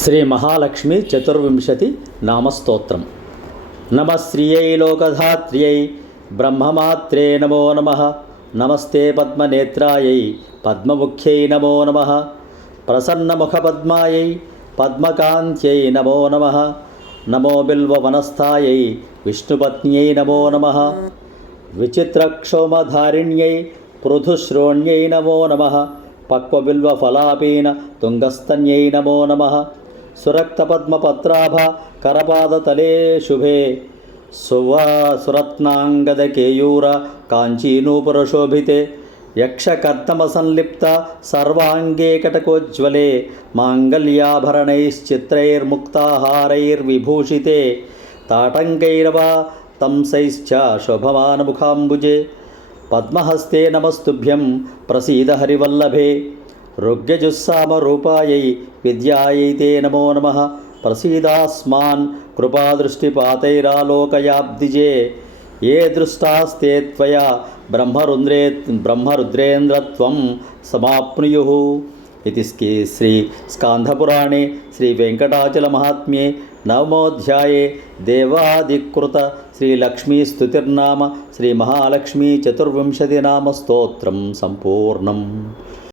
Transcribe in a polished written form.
శ్రీ మహాలక్ష్మి చతుర్వింశతి నామస్తోత్రం. నమ శ్రియై లోకధాత్ర్యై బ్రహ్మమాత్రే నమో నమః. నమస్తే పద్మనేత్రాయై పద్మముఖ్యై నమో నమః. ప్రసన్నముఖపద్మాయై పద్మకాంత్యై నమో నమః. నమో బిల్వవనస్థాయై విష్ణుపత్న్యై నమో నమః. విచిత్రక్షోమధారిణ్యై పృథుశ్రోణ్యై నమో నమః. పక్వబిల్వఫలాపీన తుంగస్తన్యై నమో నమః. సురక్తపద్మపత్రాభ కరపాదతలే శుభే సురత్నాంగదకేయూర కాంచీనూపురశోభితే యక్షకర్తమసంలిప్త సర్వాంగే కటకోజ్వలే మాంగళ్యాభరణైశ్చిత్రైర్ముక్తాహారైర్విభూషితే తాటంకైరవ తంసైశ్చ శోభమానముఖాంబుజే పద్మహస్తే నమస్తుభ్యం ప్రసీద హరివల్లభే. రుగ్యజుస్సామరూపాయై విద్యాయై తే నమో నమః. ప్రసీదాస్మాన్ కృపాదృష్టిపాతైరాలోకయాబ్దిజే ఏ దృష్టాస్తే త్వయా బ్రహ్మరుద్రేంద్రత్వం సమాప్నుయుః. ఇది శ్రీ స్కాంధపురాణే శ్రీ వెంకటాచలమహాత్మ్యే నవమోధ్యాయే దేవాదికృత శ్రీలక్ష్మీస్తుతిర్నామ శ్రీ మహాలక్ష్మీ చతుర్వింశతి నామ స్తోత్రం సంపూర్ణం.